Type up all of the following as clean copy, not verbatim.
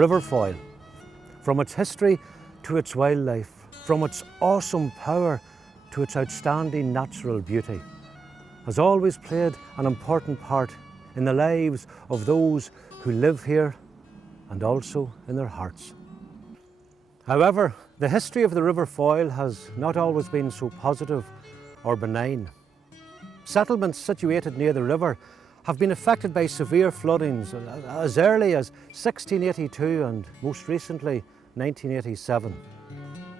River Foyle. From its history to its wildlife, from its awesome power to its outstanding natural beauty, has always played an important part in the lives of those who live here and also in their hearts. However, the history of the River Foyle has not always been so positive or benign. Settlements situated near the river have been affected by severe floodings as early as 1682 and most recently 1987.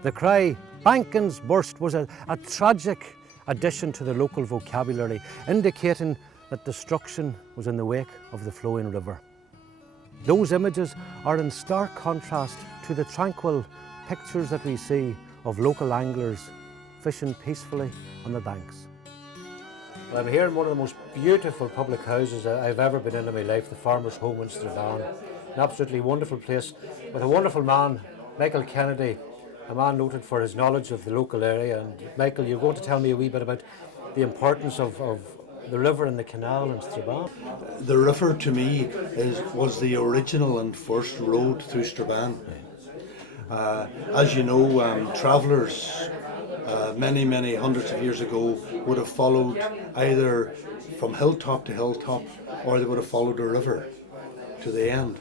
The cry, "Bankins burst," was a tragic addition to the local vocabulary, indicating that destruction was in the wake of the flowing river. Those images are in stark contrast to the tranquil pictures that we see of local anglers fishing peacefully on the banks. I'm here in one of the most beautiful public houses I've ever been in my life, the Farmer's Home in Strabane. An absolutely wonderful place with a wonderful man, Michael Kennedy, a man noted for his knowledge of the local area. And Michael, you're going to tell me a wee bit about the importance of the river and the canal in Strabane. The river to me was the original and first road through Strabane. As you know, travellers many hundreds of years ago would have followed either from hilltop to hilltop, or they would have followed a river to the end.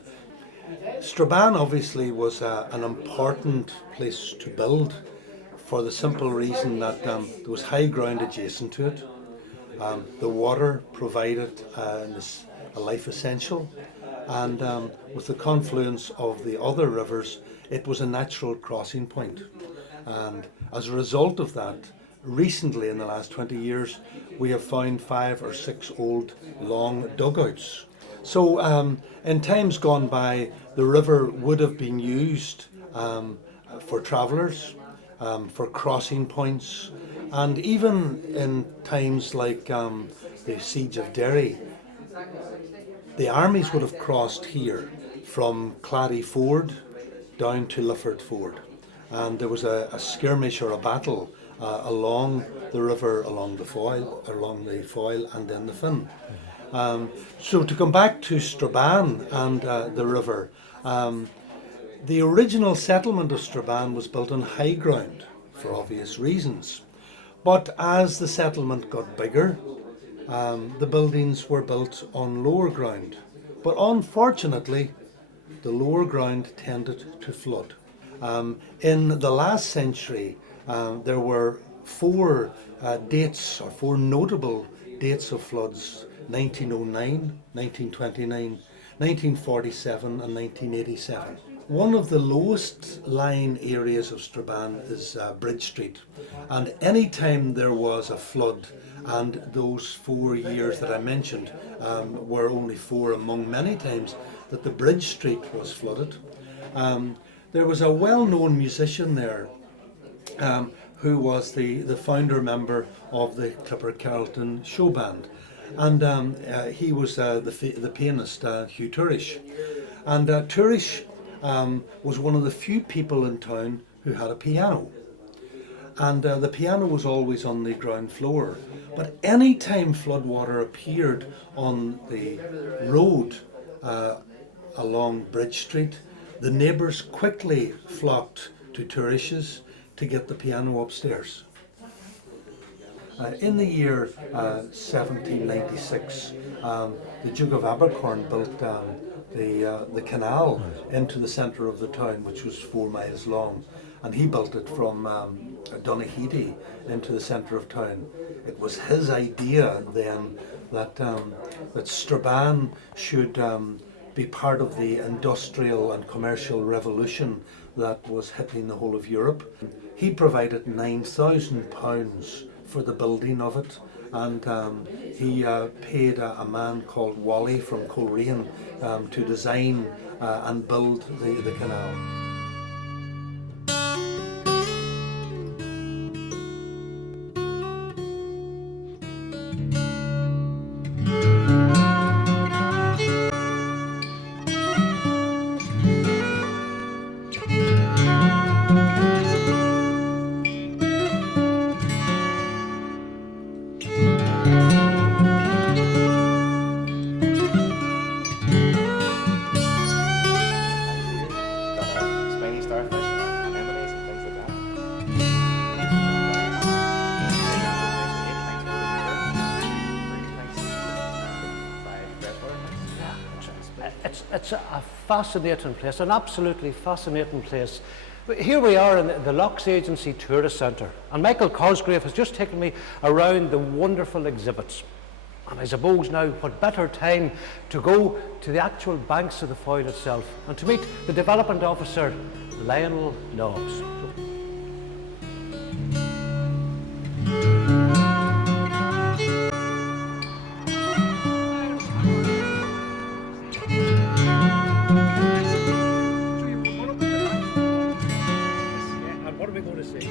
Strabane obviously was an important place to build for the simple reason that there was high ground adjacent to it. The water provided a life essential, and with the confluence of the other rivers, it was a natural crossing point. And as a result of that, recently in the last 20 years, we have found 5 or 6 old long dugouts. So in times gone by, the river would have been used for travellers, for crossing points, and even in times like the siege of Derry, the armies would have crossed here from Forde down to Forde. And there was a skirmish or a battle along the river, along the Foyle, and then the Finn. So to come back to Strabane and the river, the original settlement of Strabane was built on high ground for obvious reasons. But as the settlement got bigger, the buildings were built on lower ground. But unfortunately, the lower ground tended to flood. In the last century, there were 4 notable dates of floods: 1909, 1929, 1947 and 1987. One of the lowest lying areas of Strabane is Bridge Street, and any time there was a flood, and those 4 years that I mentioned were only 4 among many times that the Bridge Street was flooded, there was a well-known musician there who was the founder member of the Clipper Carlton show band, and he was the pianist Hugh Turish. And Turish was one of the few people in town who had a piano, and the piano was always on the ground floor. But any time floodwater appeared on the road along Bridge Street, the neighbours quickly flocked to Turish's to get the piano upstairs. In the year 1796, the Duke of Abercorn built the canal into the centre of the town, which was 4 miles long, and he built it from Donegal into the centre of town. It was his idea then that Strabane should be part of the industrial and commercial revolution that was hitting the whole of Europe. He provided £9,000 for the building of it, and he paid a man called Wally from Coleraine to design and build the canal. it's a fascinating place, an absolutely fascinating place. Here we are in the Lochs Agency Tourist Centre, and Michael Cosgrave has just taken me around the wonderful exhibits. And I suppose now, what better time to go to the actual banks of the Foyle itself and to meet the Development Officer, Lionel Nobbs. And what are we going to see?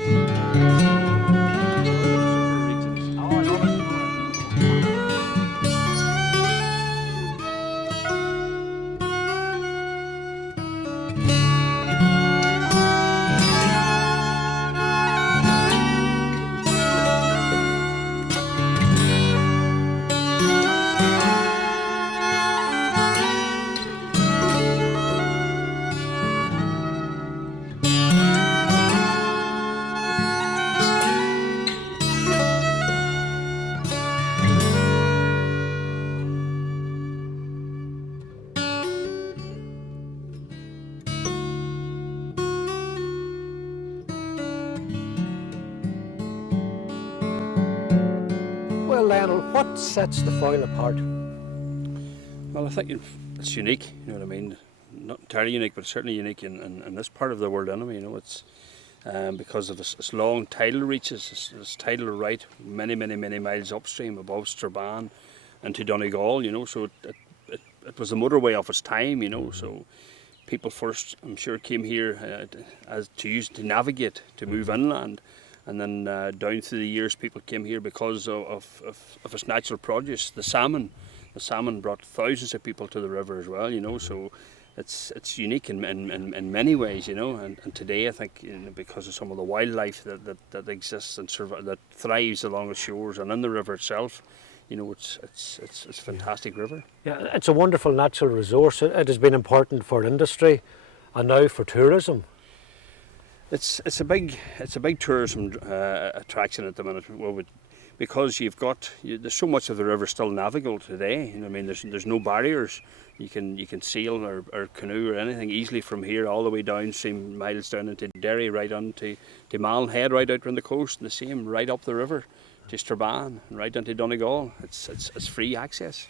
Well, Lionel, what sets the Foyle apart? Well, I think it's unique, you know what I mean? Not entirely unique, but certainly unique in this part of the world anyway, you know. It's because of its long tidal reaches, its tidal right many miles upstream above Strabane and to Donegal, you know, so it was a motorway of its time, you know, so people first, I'm sure, came here to navigate, to move inland. And then down through the years, people came here because of its natural produce, the salmon. The salmon brought thousands of people to the river as well, you know. So it's unique in many ways, you know. And today, I think, you know, because of some of the wildlife that exists and that thrives along the shores and in the river itself, you know, it's a fantastic river. Yeah, it's a wonderful natural resource. It has been important for industry and now for tourism. It's a big tourism attraction at the minute. Well, because there's so much of the river still navigable today. You know, I mean, there's no barriers. You can sail or canoe or anything easily from here all the way down, same miles down into Derry, right on to Mammoth, head right out on the coast, and the same right up the river to Strabane and right into Donegal. It's free access.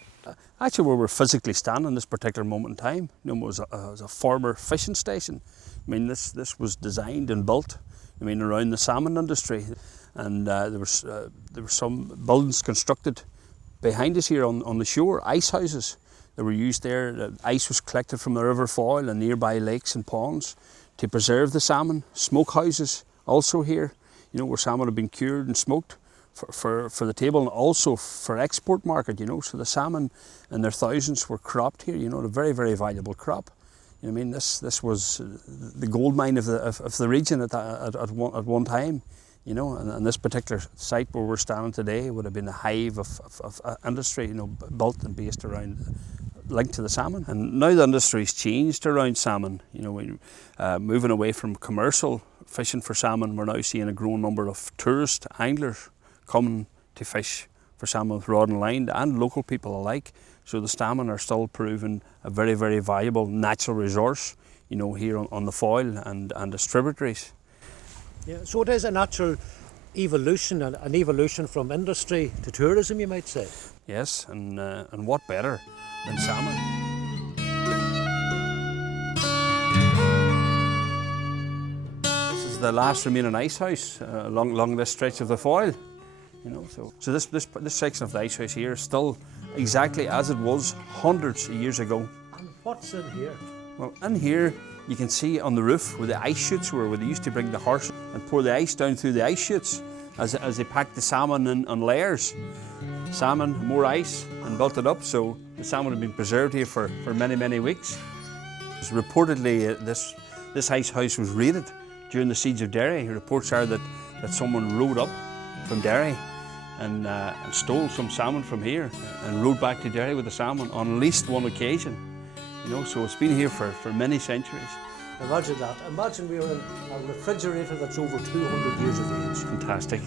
Actually, where we're physically standing this particular moment in time, you know, was a former fishing station. I mean, this was designed and built, I mean, around the salmon industry, and there were some buildings constructed behind us here on the shore, ice houses that were used there. The ice was collected from the River Foyle and nearby lakes and ponds to preserve the salmon. Smoke houses also here, you know, where salmon have been cured and smoked for the table and also for export market, you know. So the salmon in their thousands were cropped here, you know, a very valuable crop. You know what I mean? This was the gold mine of the region at one time, you know, and this particular site where we're standing today would have been a hive of industry, you know, built and based around, linked to the salmon. And now the industry's changed around salmon, you know, moving away from commercial fishing for salmon, we're now seeing a growing number of tourist anglers coming to fish for salmon with rod and line, and local people alike. So the salmon are still proving a very valuable natural resource, you know, here on the Foyle and the tributaries. Yeah, so it is a natural evolution, an evolution from industry to tourism, you might say. Yes, and what better than salmon? This is the last remaining ice house along this stretch of the Foyle. You know, so this section of the ice house here is still exactly as it was hundreds of years ago. And what's in here? Well, in here you can see on the roof where the ice chutes were, where they used to bring the horse and pour the ice down through the ice chutes as they packed the salmon in on layers. Salmon, more ice, and built it up, so the salmon had been preserved here for many weeks. Reportedly, this ice house was raided during the siege of Derry. Reports are that someone rode up from Derry and stole some salmon from here and rode back to Derry with the salmon on at least one occasion. You know, so it's been here for many centuries. Imagine that. Imagine we were in a refrigerator that's over 200 years of age. Fantastic.